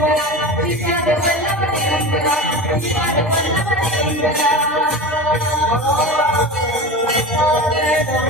Oh, my God.